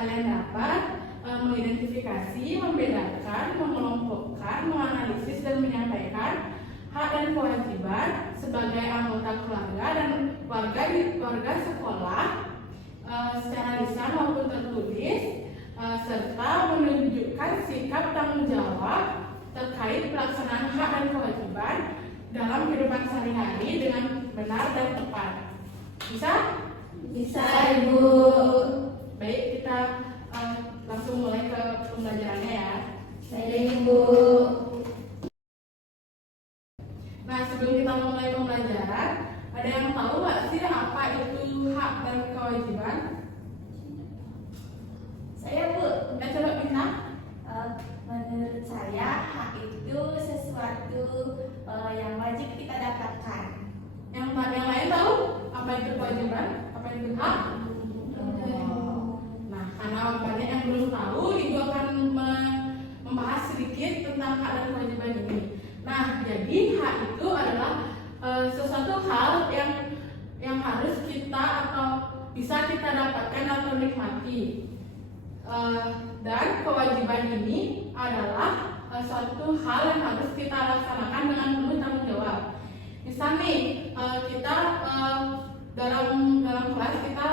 kalian dapat mengidentifikasi, membedakan, mengelompokkan, menganalisis dan menyampaikan hak dan kewajiban sebagai anggota keluarga dan warga sekolah secara lisan maupun tertulis, serta menunjukkan sikap tanggung jawab terkait pelaksanaan hak dan kewajiban dalam kehidupan sehari-hari dengan benar dan tepat. Bisa? Bisa, Ibu. Baik, kita langsung mulai ke pembelajarannya ya. Baik, Ibu. Nah, sebelum kita mulai pembelajaran, ada yang tahu nggak sih apa itu hak dan kewajiban? Saya, Bu. Coba Pina. Menurut saya, hak itu sesuatu yang wajib kita dapatkan. Yang lain tahu apa itu kewajiban? Apa itu hak? Nah, karena banyak yang belum tahu, Ibu akan membahas sedikit tentang hak dan kewajiban ini. Nah, jadi hak itu adalah sesuatu hal yang harus kita atau bisa kita dapatkan atau nikmati. Dan kewajiban ini adalah suatu hal yang harus kita laksanakan dengan penuh tanggung jawab. Misal nih, kita dalam kelas kita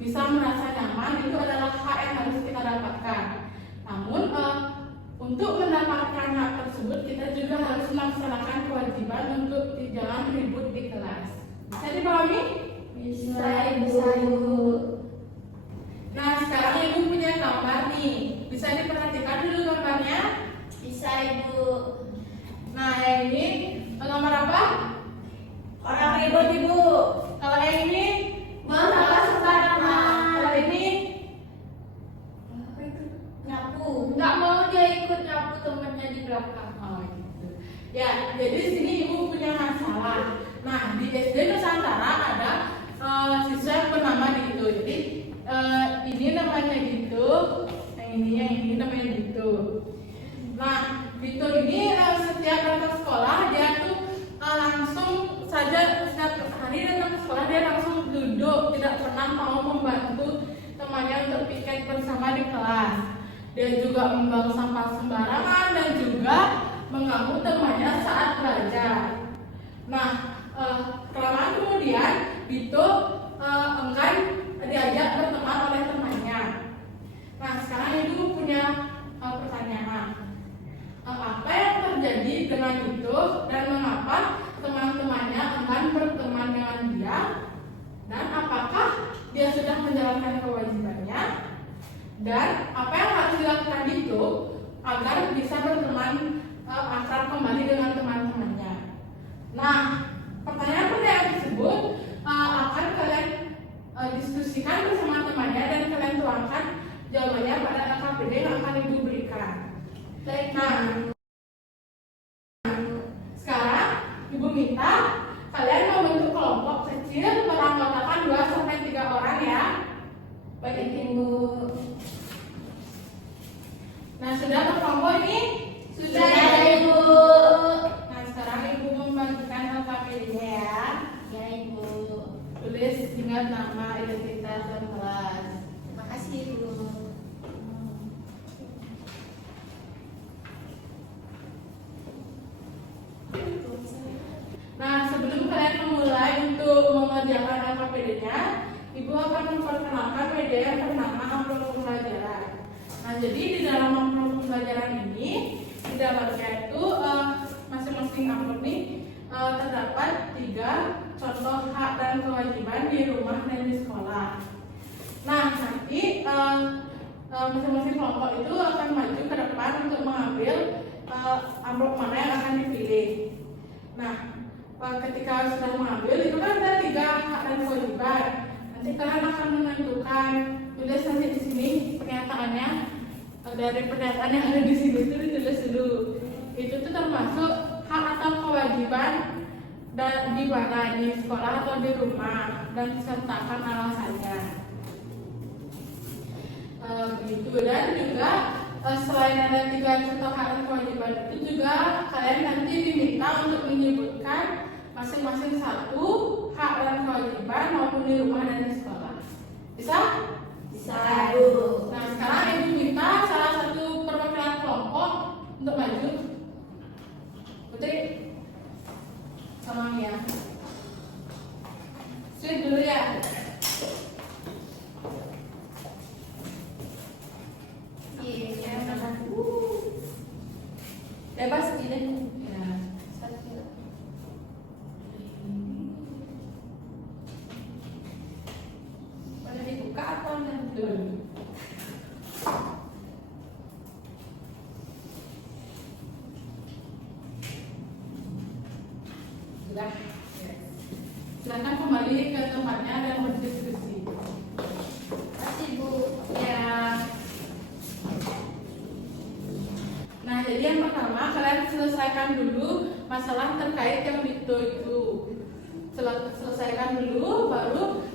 bisa merasa nyaman, itu adalah hak yang harus kita dapatkan. Namun untuk mendapatkan hak tersebut kita juga harus melaksanakan kewajiban untuk jangan ribut di kelas. Bisa dipahami? Bisa, Ibu. Nah, sekarang Ibu punya gambar nih. Bisa diperhatikan dulu gambarnya? Bisa, Ibu. Nah, yang ini gambar apa? Orang ribut, Ibu. Kalau yang ini Menghapus sembarangan. Kalau ini Nyapu. nggak mau dia ikut nyapu temennya di belakang. Oh gitu. Ya, jadi di sini Ibu punya masalah. Nah, di SD Nusantara ada siswa yang bernama Dito. Jadi ini namanya Dito, yang ini namanya Dito. Nah, Dito ini setiap datang ke sekolah dia tuh langsung saja setiap hari datang ke sekolah dia langsung duduk, tidak pernah mau membantu temannya untuk piket bersama di kelas. Dia juga membuang sampah sembarangan dan juga mengganggu temannya saat belajar. Nah, kelamaan kemudian Dito enggan diajak berteman oleh temannya. Nah, sekarang Ibu punya pertanyaan. Apa yang terjadi dengan Dito dan mengapa teman-temannya enggan berteman dengan dia? Dan apakah dia sudah menjalankan kewajibannya? Dan apa yang harus dilakukan Dito agar bisa berteman akrab kembali dengan teman-temannya? Nah, pertanyaan-pertanyaan tersebut akan kalian diskusikan bersama temannya dan kalian tuangkan jawabannya pada KPD yang akan Ibu berikan. Nah, sekarang Ibu minta kalian membentuk kelompok kecil beranggotakan 2-3 orang ya. Baik, Ibu. Nah, sudah berkelompok ini? Sudah, Ibu. Nah, sekarang Ibu membagikan KPD-nya ya. Ya, Ibu. Tulis ingat nama, identitas, dan kelas. Terima kasih, Ibu. Nah, sebelum kalian memulai untuk mengerjakan KPD-nya, Ibu akan memperkenalkan media yang bernama amplop pembelajaran. Nah, jadi di dalam amplop pembelajaran ini, di dalamnya itu masing-masing amplop ini terdapat 3 contoh hak dan kewajiban di rumah dan di sekolah. Nah, nanti masing-masing kelompok itu akan maju ke depan untuk mengambil amplop mana yang akan dipilih. Nah, ketika sudah mengambil itu kan ada 3 hak dan kewajiban. Nanti kalian akan menentukan, tulis nanti di sini pernyataannya. Dari pernyataan yang ada di sini itu ditulis dulu. Itu tuh termasuk hak atau kewajiban dan di mana, di sekolah atau di rumah, dan sertakan alasannya. Begitu. Dan juga selain ada 3 contoh hak dan kewajiban itu juga kalian nanti diminta untuk menyebutkan masing-masing 1 hak dan kewajiban maupun di rumah dan di sekolah. Bisa? Bisa. bebas pilih. Ya. Satu. Boleh dibuka atau nanti? Sudah. Ya. Silakan kembali ke tempatnya dan berdiskusi. Kasih Bu. Ya. Nah, jadi yang pertama kalian selesaikan dulu masalah terkait yang itu. Selesaikan dulu, baru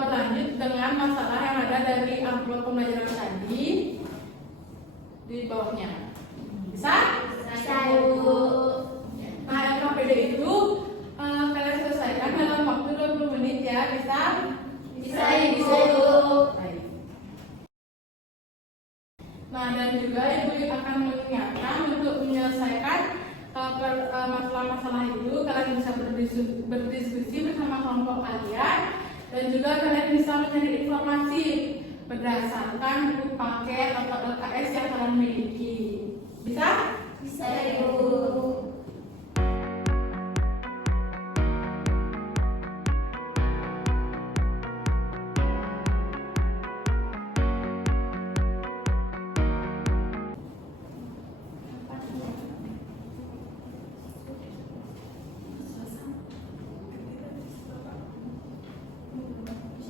berlanjut dengan masalah yang ada dari amplop pembelajaran tadi di bawahnya. Bisa? Bisa Bu. Nah, LKPD itu kalian selesaikan dalam waktu 20 menit ya, bisa? Bisa Bu. Baik. Nah, dan juga Ibu akan mengingatkan untuk menyelesaikan masalah-masalah itu kalian bisa berdiskusi bersama kelompok kalian, dan juga kalian bisa mencari informasi berdasarkan buku paket atau LKS yang kalian miliki. Bisa? Bisa Bu.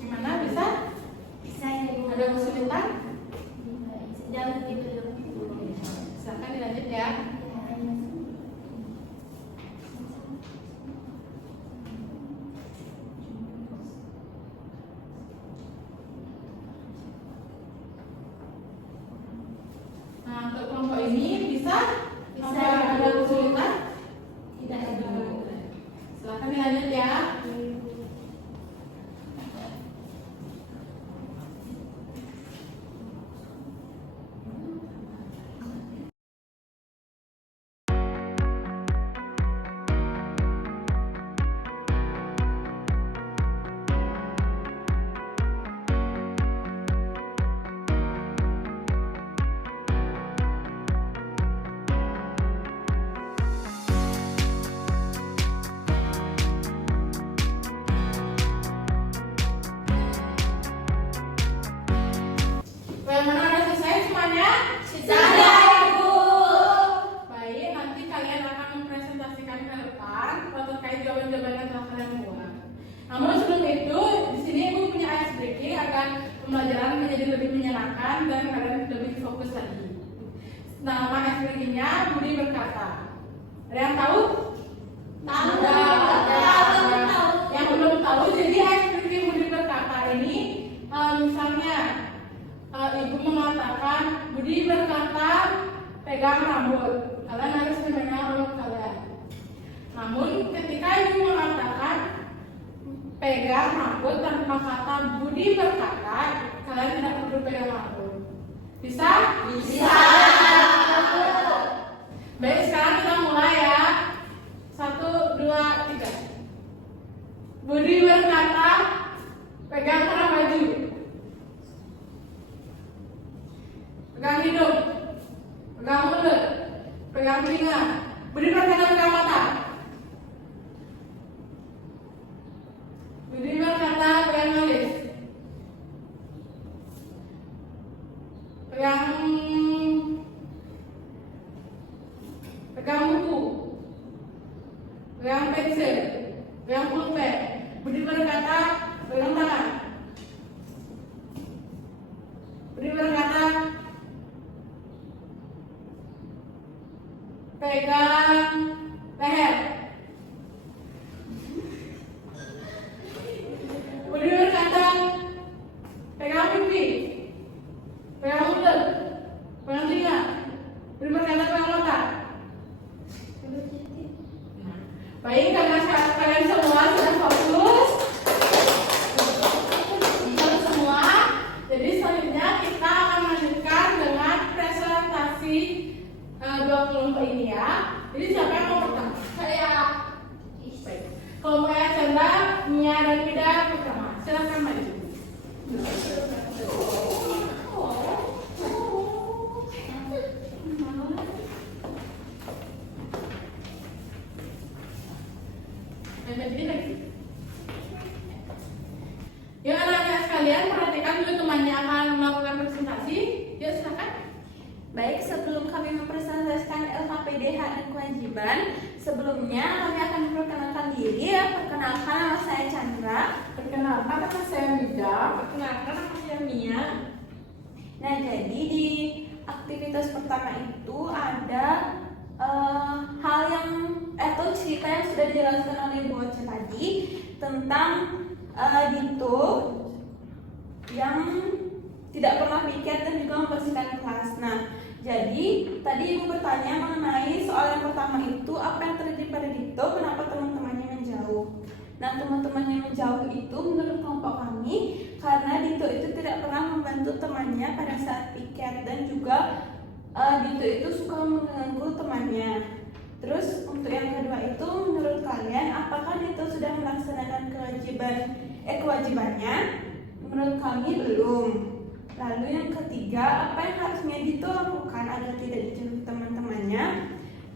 Gimana? Bisa? Bisa Bu. Ada kesulitan? Sedang gitu dong. Silakan dilanjut ya. Nah, untuk kelompok ini bisa? Bisa. Ada kesulitan? Tidak Bu. Silakan dilanjut ya. Bagaimana, ada selesai semuanya? Sudah Bu. Baik, nanti kalian akan mempresentasikan ke depan terkait jawaban-jawaban yang telah kalian buat. Namun sebelum itu, di sini Ibu punya ice breaking agar pembelajaran menjadi lebih menyenangkan dan kalian lebih fokus lagi. Nama ice breakingnya Budi berkata. Ada yang tahu? Tahu. Tahu. Yang belum tahu, jadi ice breaking Budi berkata ini, misalnya Ibu mengatakan Budi berkata pegang rambut, kalian harus memegang rambut kalian. Namun ketika Ibu mengatakan pegang rambut tanpa kata Budi berkata, kalian tidak perlu pegang rambut. Bisa? Bisa. Baik, sekarang kita mulai ya. 1, 2, 3. Budi berkata pegang kerah baju. Pegang hidung, pegang mulut, pegang telinga. Budi berkata pegang mata. Budi berkata pegang alis. Pegang buku. Pegang pensil. Pegang pulpen. Budi berkata pegang tangan. Budi berkata pegang leher. Budi berkata pegang pipi, pegang mulut, pegang telinga. Budi berkata pegang mata. Baik, karena kalian semua sudah fokus semua, jadi selanjutnya kita akan melanjutkan dengan presentasi dua kelompok ini ya. Jadi siapa yang mau pertama? Saya. Baik. Kelompoknya Chandra, Mia dan Mida pertama. Silakan maju. kewajiban. Sebelumnya kami akan memperkenalkan diri. Perkenalkan, nama saya Chandra. Perkenalkan, nama saya Mida. Perkenalkan, nama saya Mia. Nah, jadi di aktivitas pertama itu ada hal yang atau cerita yang sudah dijelaskan oleh Bu Oce tadi tentang Dito yang tidak pernah piket dan juga membersihkan kelas. Nah, jadi tadi Ibu bertanya mengenai soal yang pertama itu apa yang terjadi pada Dito, kenapa teman-temannya menjauh. Nah, teman-temannya menjauh itu menurut kelompok kami karena Dito itu tidak pernah membantu temannya pada saat piket dan juga Dito itu suka mengganggu temannya. Terus untuk yang kedua itu menurut kalian apakah Dito sudah melaksanakan kewajibannya? Menurut kami belum. Lalu yang ketiga, apa yang harusnya Dito lakukan agar tidak dijauhi teman-temannya?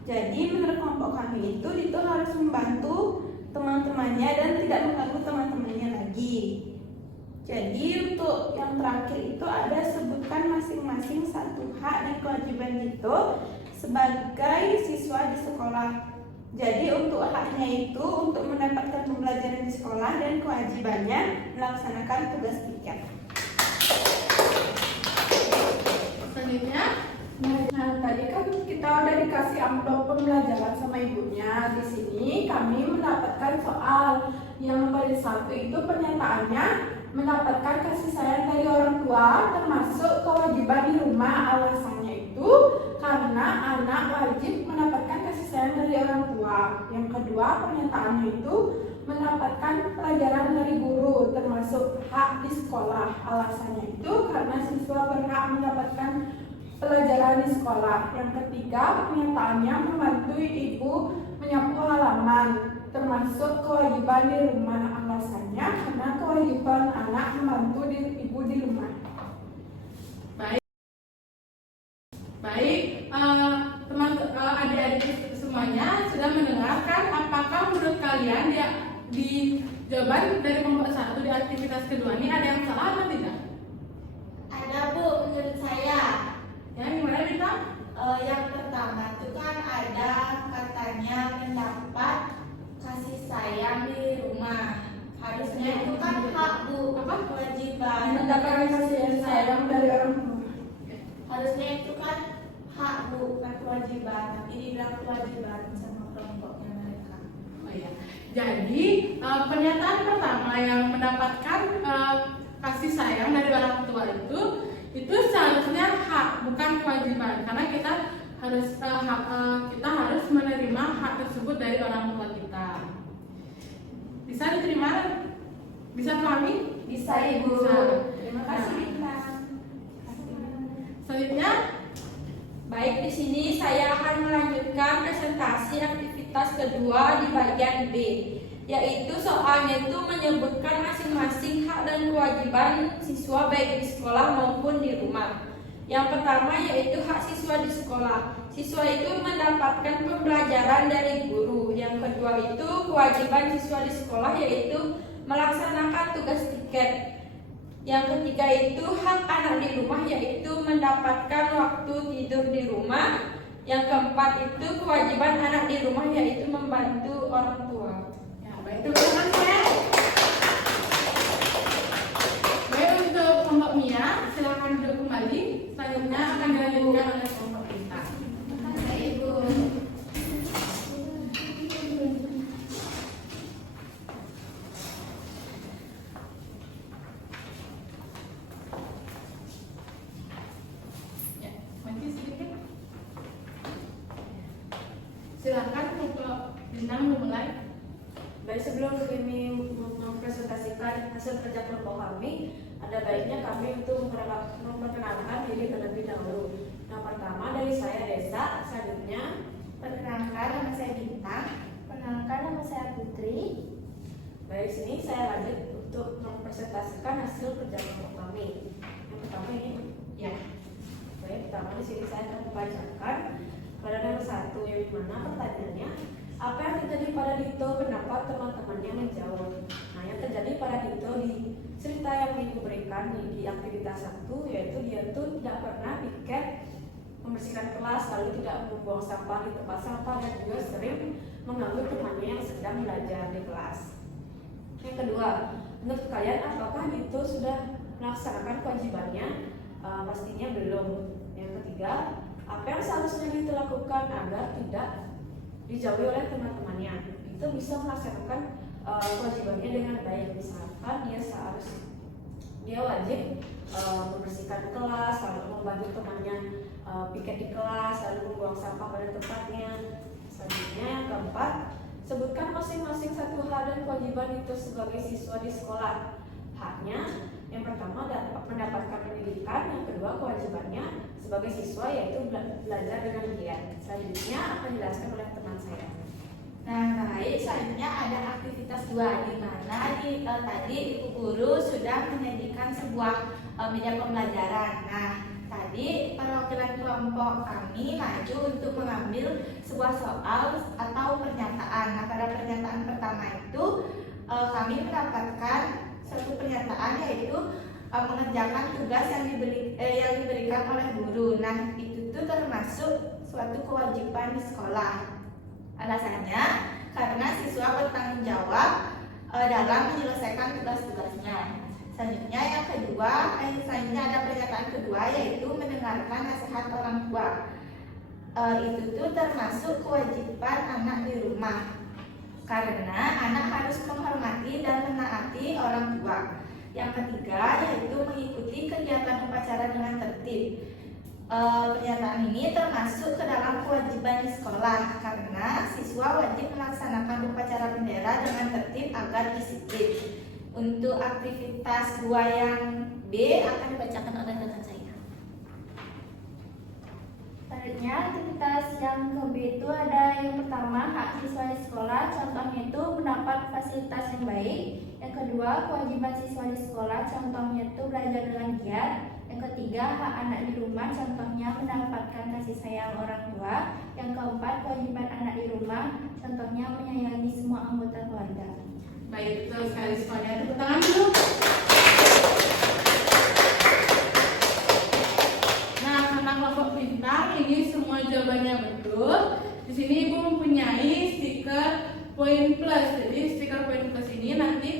Jadi menurut kelompok kami itu Dito harus membantu teman-temannya dan tidak mengganggu teman-temannya lagi. Jadi untuk yang terakhir itu ada sebutkan masing-masing satu hak dan kewajiban Dito sebagai siswa di sekolah. Jadi untuk haknya itu untuk mendapatkan pembelajaran di sekolah dan kewajibannya melaksanakan tugas piket. Selanjutnya, nah tadi kan kita udah dikasih amplop pembelajaran sama ibunya. Di sini kami mendapatkan soal yang nomor 1 itu pernyataannya mendapatkan kasih sayang dari orang tua termasuk kewajiban di rumah. Alasannya itu karena anak wajib mendapatkan kasih sayang dari orang tua. Yang kedua pernyataannya itu mendapatkan pelajaran dari guru termasuk hak di sekolah. Alasannya itu karena siswa berhak mendapatkan pelajaran di sekolah. Yang ketiga pernyataannya membantu ibu menyapu halaman termasuk kewajiban di rumah. Alasannya karena kewajiban anak membantu ibu di rumah. Baik, teman adik-adik semuanya sudah mendengarkan. Apakah menurut kalian di jawaban dari kelompok 1 di aktivitas kedua ini ada yang salah atau tidak? Ada Bu, menurut saya. Ya, gimana Rita? Yang pertama itu kan ada katanya mendapat kasih sayang di rumah. Harusnya itu kan hak Bu, apa kewajiban. Mendapatkan kasih sayang dari orang tua. Harusnya itu kan hak Bu, bukan kewajiban. Tapi dibilang kewajiban sama kelompoknya mereka. Oh iya. Jadi pernyataan pertama yang mendapatkan kasih sayang dari orang tua itu seharusnya hak bukan kewajiban karena kita harus menerima hak tersebut dari orang tua kita. Bisa diterima? Bisa pahami? Bisa Ibu. Bisa. Terima kasih Rita. Selanjutnya, Baik, di sini saya akan melanjutkan presentasi aktivitas kedua di bagian B, yaitu soalnya itu menyebutkan masing-masing hak dan kewajiban siswa baik di sekolah maupun di rumah. Yang pertama yaitu hak siswa di sekolah. Siswa itu mendapatkan pembelajaran dari guru. Yang kedua itu kewajiban siswa di sekolah yaitu melaksanakan tugas piket. Yang ketiga itu hak anak di rumah yaitu mendapatkan waktu tidur di rumah. Yang keempat itu kewajiban anak di rumah yaitu membantu orang tua. ya baik itu ya. Baik untuk kelompok Mia, silakan duduk kembali. Selanjutnya akan dilanjutkan oleh kelompok kita. Terima kasih Ibu. Ya, maju sedikit. Silakan untuk bintang memulai. Baik, sebelum kami mempresentasikan hasil kerja kelompok kami, ada baiknya kami untuk memperkenalkan diri terlebih dahulu. Yang pertama dari saya Desa, selanjutnya Perkenalkan, nama saya Bintang. Perkenalkan, nama saya Putri. dari sini saya lanjut untuk mempresentasikan hasil kerja kelompok kami. Yang pertama ini, ya. Baik, pertama di sini saya akan membacakan pada nomor 1 yang dimana pertanyaannya, apa yang terjadi pada Dito kenapa teman-temannya menjauh? Nah, yang terjadi pada Dito di cerita yang Ibu berikan di aktivitas 1 yaitu dia tuh tidak pernah piket membersihkan kelas, lalu tidak membuang sampah di tempat sampah, dan juga sering mengganggu temannya yang sedang belajar di kelas. Yang kedua, menurut kalian apakah itu sudah melaksanakan kewajibannya? Pastinya belum. Yang ketiga, apa yang seharusnya itu lakukan agar tidak dijauhi oleh teman-temannya? Itu bisa melaksanakan kewajibannya dengan baik. Misalkan dia wajib membersihkan kelas, lalu membantu temannya piket di kelas, lalu membuang sampah pada tempatnya. Selanjutnya yang keempat, sebutkan masing-masing satu hal dan kewajiban itu sebagai siswa di sekolah. Haknya yang pertama dapat mendapatkan pendidikan, yang kedua kewajibannya sebagai siswa yaitu belajar dengan giat. Selanjutnya akan dijelaskan oleh teman saya. Nah, baik, selanjutnya ada aktivitas 2 di mana tadi Ibu Guru sudah menyajikan sebuah media pembelajaran. Nah, tadi perwakilan kelompok kami maju untuk mengambil sebuah soal atau pernyataan. Nah, pada pernyataan pertama itu kami mendapatkan suatu pernyataan yaitu mengerjakan tugas yang diberikan oleh guru. Nah, itu tuh termasuk suatu kewajiban di sekolah. Alasannya karena siswa bertanggung jawab dalam menyelesaikan tugas-tugasnya. Selanjutnya selanjutnya ada pernyataan kedua yaitu mendengarkan nasihat orang tua. Itu tuh termasuk kewajiban anak di rumah. Karena anak harus menghormati dan menaati orang tua. Yang ketiga yaitu mengikuti kegiatan upacara dengan tertib. Pernyataan ini termasuk ke dalam kewajiban di sekolah karena siswa wajib melaksanakan upacara bendera dengan tertib agar disiplin. Untuk aktivitas 2 yang B akan dibacakan oleh rekan saya. Selanjutnya aktivitas yang ke B itu ada yang pertama hak siswa di sekolah, contohnya itu mendapat fasilitas yang baik. Yang kedua kewajiban siswa di sekolah, contohnya itu belajar dengan giat. Yang ketiga hak anak di rumah, contohnya mendapatkan kasih sayang orang tua. Yang keempat kewajiban anak di rumah, contohnya menyayangi semua anggota keluarga. Baik, betul sekali semuanya. Tepuk tangan dulu. Nah, karena kelompok bintang ini semua jawabannya betul. Di sini Ibu mempunyai stiker poin plus. Jadi stiker poin plus ini nanti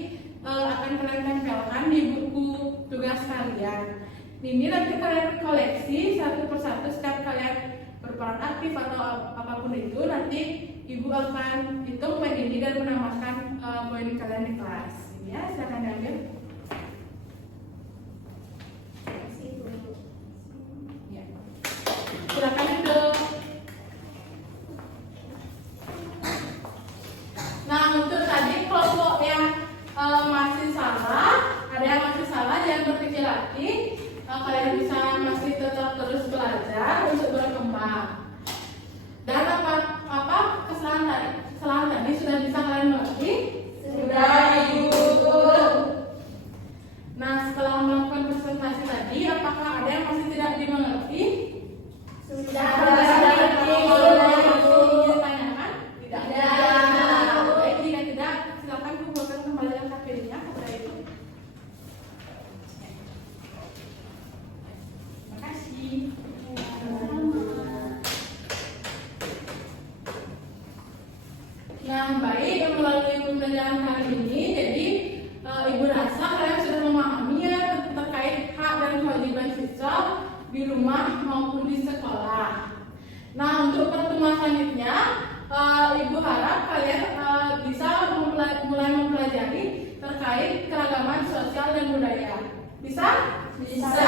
akan kalian tempelkan di buku tugas kalian. Ini nanti kalian koleksi satu persatu setiap kalian berperan aktif atau apapun itu. Nanti Ibu akan hitung poin ini dan menambahkan poin kalian di kelas. Ya, silakan diambil. Ya. Silakan duduk. Nah, untuk tadi kelompok yang masih salah, ada yang masih salah, jangan berkecil hati. Kalian bisa masih tetap terus belajar untuk berkembang. Dan apa kesalahan tadi sudah bisa kalian mengerti? Sudah, Ibu. Nah, setelah melakukan presentasi tadi, apakah ada yang masih tidak dimengerti? Sudah. Ditanyakan? Tidak. Baik, jika tidak, silakan kumpulkan kembali LKP-nya kepada Ibu. Terima kasih. Nah, baik, melalui pembelajaran kali ini, jadi Ibu rasa kalian sudah memahaminya terkait hak dan kewajiban siswa di rumah maupun di sekolah. Nah, untuk pertemuan selanjutnya, Ibu harap kalian bisa mulai mempelajari terkait keragaman sosial dan budaya. Bisa? Bisa.